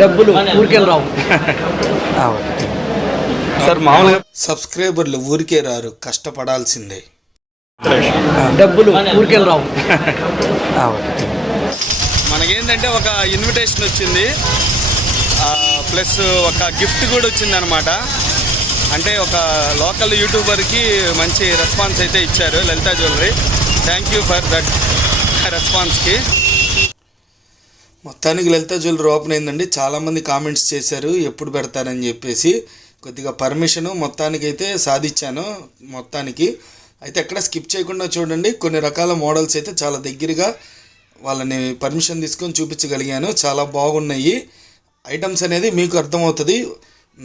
డబ్బులు ఊరికే రావు. సార్ మామూలుగా సబ్స్క్రైబర్లు ఊరికే రారు, కష్టపడాల్సిందే. డబ్బులు ఊరికే రావు. మనకేంటంటే ఒక ఇన్విటేషన్ వచ్చింది, ప్లస్ ఒక గిఫ్ట్ కూడా వచ్చింది అనమాట. అంటే ఒక లోకల్ యూట్యూబర్కి మంచి రెస్పాన్స్ అయితే ఇచ్చారు Lalitha jewellery. Thank you for that రెస్పాన్స్కి. మొత్తానికి లలితా జ్యువెలరీ ఓపెన్ అయిందండి. చాలామంది కామెంట్స్ చేశారు ఎప్పుడు పెడతారని చెప్పేసి. కొద్దిగా పర్మిషను మొత్తానికైతే సాధించాను. మొత్తానికి అయితే ఎక్కడ స్కిప్ చేయకుండా చూడండి. కొన్ని రకాల మోడల్స్ అయితే చాలా దగ్గరగా వాళ్ళని పర్మిషన్ తీసుకొని చూపించగలిగాను. చాలా బాగున్నాయి ఐటమ్స్ అనేది మీకు అర్థమవుతుంది.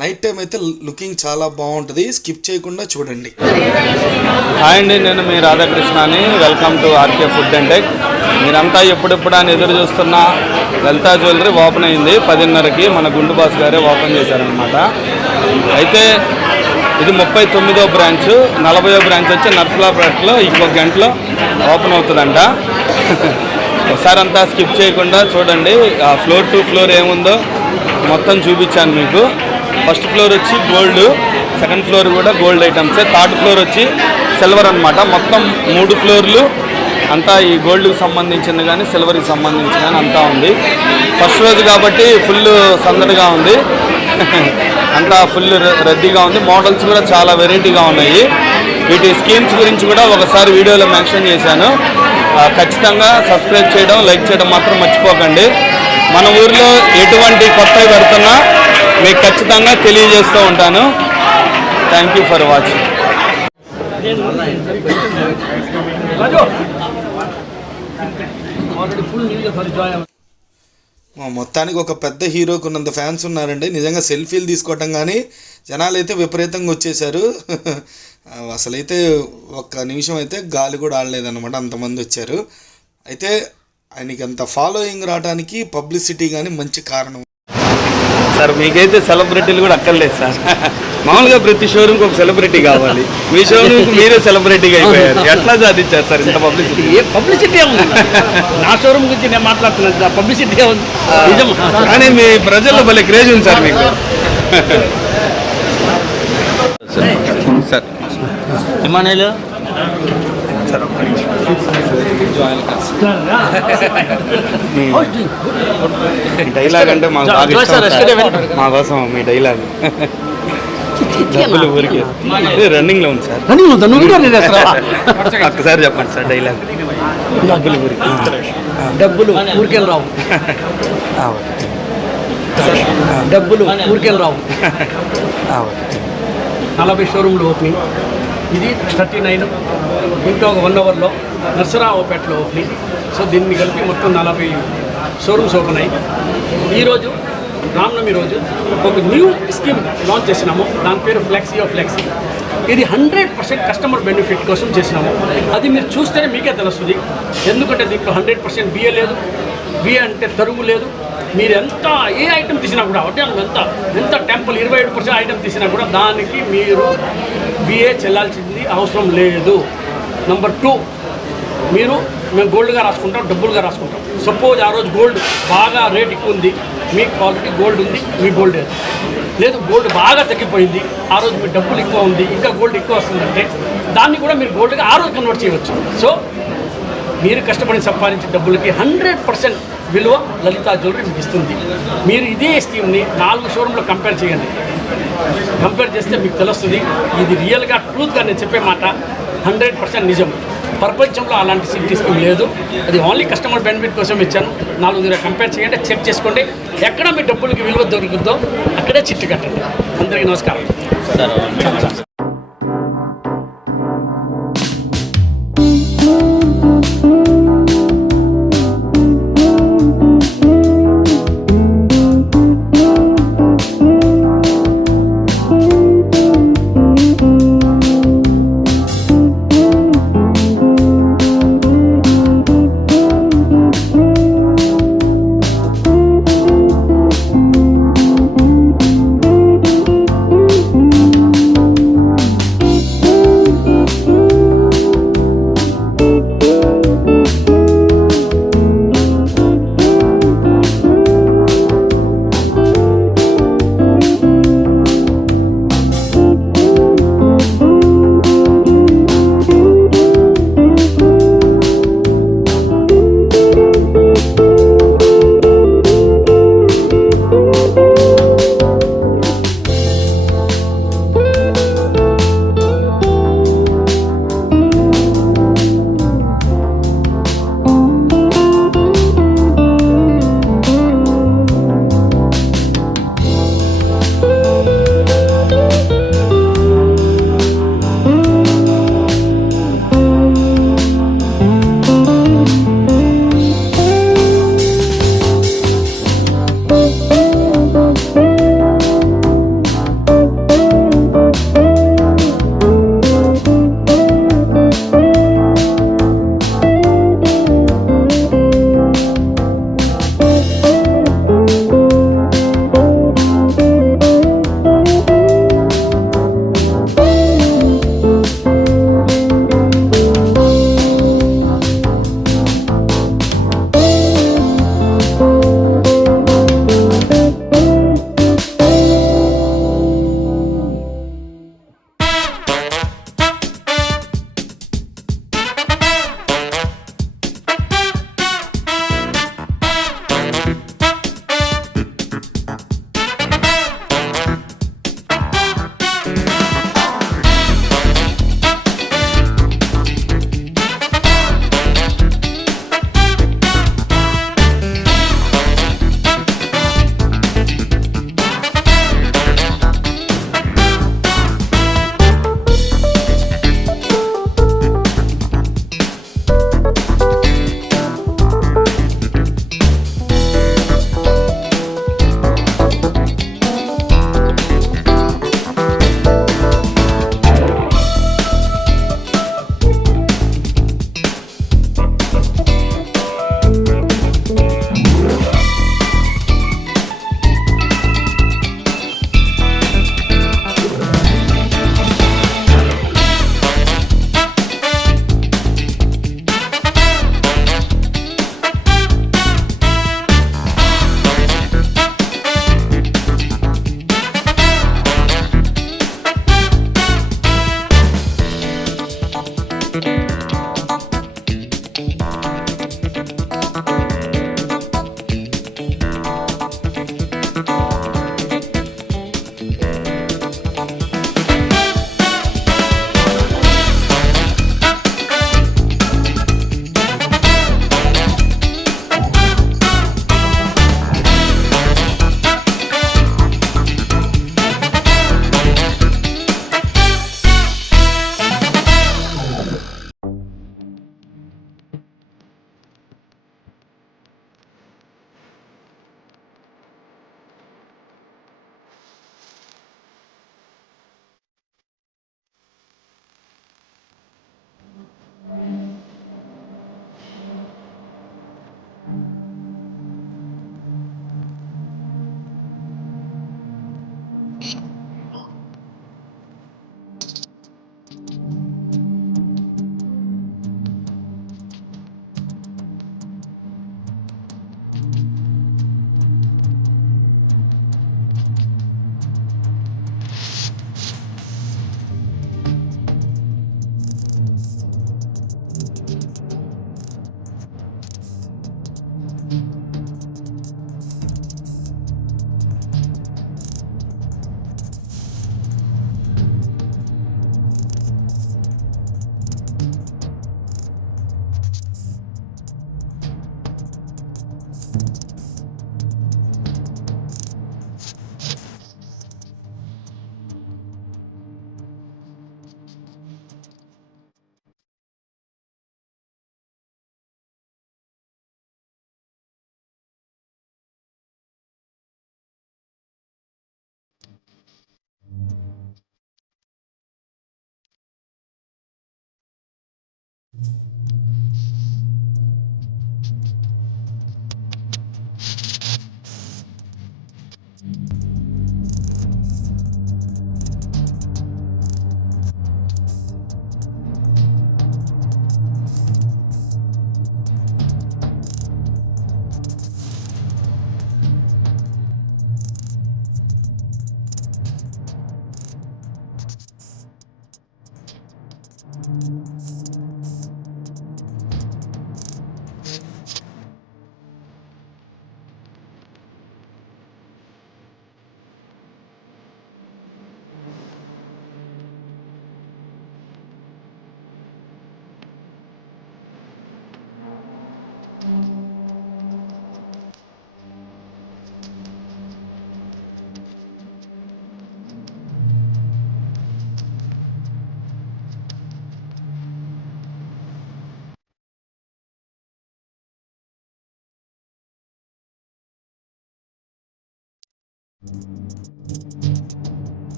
నైట్ టైం అయితే లుకింగ్ చాలా బాగుంటుంది. స్కిప్ చేయకుండా చూడండి. హాయ్ అండి, నేను మీ రాధాకృష్ణని. Welcome to RK food and tech. మీరంతా ఎప్పుడెప్పుడు అని ఎదురు చూస్తున్న లలితా జ్యువెలరీ ఓపెన్ అయింది 10:30కి. మన గుండు బాస్ గారే ఓపెన్ చేశారనమాట. అయితే ఇది 39వ బ్రాంచ్. 40వ బ్రాంచ్ వచ్చి నర్సులాపేటలో ఇంకొక గంటలో ఓపెన్ అవుతుందంట. ఒకసారి అంతా స్కిప్ చేయకుండా చూడండి. ఫ్లోర్ టు ఫ్లోర్ ఏముందో మొత్తం చూపించాను మీకు. ఫస్ట్ ఫ్లోర్ వచ్చి గోల్డ్, సెకండ్ ఫ్లోర్ కూడా గోల్డ్ ఐటమ్సే, థర్డ్ ఫ్లోర్ వచ్చి సిల్వర్ అనమాట. మొత్తం 3 ఫ్లోర్లు అంతా ఈ గోల్డ్కి సంబంధించింది కానీ సిల్వర్కి సంబంధించి కానీ అంతా ఉంది. ఫస్ట్ రోజు కాబట్టి ఫుల్ సందడిగా ఉంది. అంతా ఫుల్ రద్దీగా ఉంది. మోడల్స్ కూడా చాలా వెరైటీగా ఉన్నాయి. వీటి స్కీమ్స్ గురించి కూడా ఒకసారి వీడియోలో మెన్షన్ చేశాను. ఖచ్చితంగా సబ్స్క్రైబ్ చేయడం, లైక్ చేయడం మాత్రం మర్చిపోకండి. మన ఊరిలో ఎటువంటి కొత్తవి పెడుతున్నా మీకు ఖచ్చితంగా తెలియజేస్తూ ఉంటాను. Thank you for watching. మొత్తానికి ఒక పెద్ద హీరోకు ఉన్నంత ఫ్యాన్స్ ఉన్నారండి. నిజంగా సెల్ఫీలు తీసుకోవటం కానీ జనాలు అయితే విపరీతంగా వచ్చేసారు. అసలైతే ఒక్క నిమిషం అయితే గాలి కూడా ఆడలేదన్నమాట, అంతమంది వచ్చారు. అయితే ఆయనకి అంత ఫాలోయింగ్ రావడానికి పబ్లిసిటీ కానీ మంచి కారణం. సార్ మీకైతే సెలబ్రిటీలు కూడా అక్కర్లేదు సార్. మామూలుగా ప్రతి షోరూమ్కి ఒక సెలబ్రిటీ కావాలి. మీ షోరూమ్కి మీరే సెలబ్రిటీగా అయిపోయారు. ఎట్లా సాధించారు సార్ ఇంత పబ్లిసిటీ? ఏ పబ్లిసిటీ ఉంది? నా షోరూమ్ గురించి నేను మాట్లాడుతున్నాను. పబ్లిసిటీ ఉంది నిజం. కానీ మీ ప్రజల్లో భలే క్రేజ్ ఉంది సార్ మీకు. సార్ విమానాలు డైలాగ్ అంటే మాకు బాగా ఇష్టం. మా కోసం మీ డైలాగ్ డబ్బులు ఊరికే రన్నింగ్లో ఉంది సార్. ఒక్కసారి చెప్పండి సార్ డైలాగ్. డబ్బులు ఊరికి డబ్బులు ఊరికే రావు. డబ్బులు ఊరికే రావు. 40 షోరూమ్లు ఓపెనింగ్. ఇది 39. ఇంకా ఒక 1 అవర్లో నర్సరావుపేటలో ఓపెనింగ్. సో దీన్ని కలిపి మొత్తం 40 షోరూమ్స్ ఓపెన్ అయ్యి ఈరోజు రామనవమి రోజు ఒక న్యూ స్కీమ్ లాంచ్ చేసినాము. దాని పేరు ఫ్లెక్సీ. ఇది 100% కస్టమర్ బెనిఫిట్ కోసం చేసినాము. అది మీరు చూస్తేనే మీకే తెలుస్తుంది. ఎందుకంటే దీంట్లో 100% బిఏ లేదు. బిఏ అంటే తరుగు లేదు. మీరు ఏ ఐటెం తీసినా కూడా ఎంత టెంపుల్ 27% ఐటెం తీసినా కూడా దానికి మీరు బిఏ చెల్లాల్సింది అవసరం లేదు. నెంబర్ 2, మేము గోల్డ్గా రాసుకుంటాం, డబ్బులుగా రాసుకుంటాం. సపోజ్ ఆ రోజు గోల్డ్ బాగా రేట్ ఎక్కువ ఉంది, మీ క్వాలిటీ గోల్డ్ ఉంది, మీ గోల్డ్ లేదు. గోల్డ్ బాగా తగ్గిపోయింది, ఆ రోజు మీ డబ్బులు ఎక్కువ ఉంది, ఇంకా గోల్డ్ ఎక్కువ వస్తుందంటే దాన్ని కూడా మీరు గోల్డ్గా ఆ రోజు కన్వర్ట్ చేయవచ్చు. సో మీరు కష్టపడి సంపాదించే డబ్బులకి 100% విలువ లలితా జ్యువెలరీ మీకు ఇస్తుంది. మీరు ఇదే స్కీమ్ని 4 షోరూంలో కంపేర్ చేయండి. కంపేర్ చేస్తే మీకు తెలుస్తుంది. ఇది రియల్గా ట్రూత్గా నేను చెప్పే మాట 100% నిజం. ప్రపంచంలో అలాంటి సిటీ స్కీమ్ లేదు. అది ఓన్లీ కస్టమర్ బెనిఫిట్ కోసం ఇచ్చాను. 4 దగ్గర కంపేర్ చేయండి, చెక్ చేసుకోండి. ఎక్కడ మీ డబ్బులకి విలువ దొరుకుతుందో అక్కడే చిట్టు కట్టండి. అందరికీ నమస్కారం.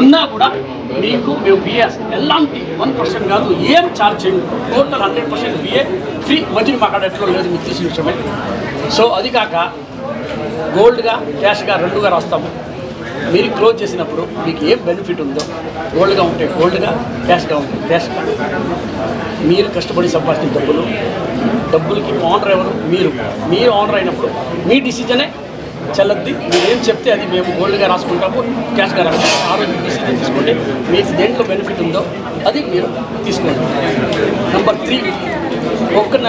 ఉన్నా కూడా మీకు మేము బిఏ ఎలాంటి 1% కాదు, ఏం ఛార్జ్ చేయండి. టోటల్ 100% బిఏ ఫ్రీ. మధ్యలో మాట్లాడేట్లో లేదు, మీకు తీసిన విషయమే. సో అది కాక గోల్డ్గా క్యాష్గా రెండుగా రాస్తాము. మీరు క్లోజ్ చేసినప్పుడు మీకు ఏం బెనిఫిట్ ఉందో, గోల్డ్గా ఉంటే గోల్డ్గా, క్యాష్గా ఉంటే క్యాష్గా. మీరు కష్టపడి సంపాదించిన డబ్బులకి ఓనర్ ఎవరు? మీరు ఓనర్ అయినప్పుడు మీ డిసిజనే చెల్లద్ది. మీరు ఏం చెప్తే అది మేము గోల్డ్గా రాసుకుంటాము, క్యాష్గా రాసుకుంటాము. ఆ రోజు డిసిజన్ తీసుకోండి. మీకు దేంట్లో బెనిఫిట్ ఉందో అది మీరు తీసుకోండి. నెంబర్ 3, 1 నెల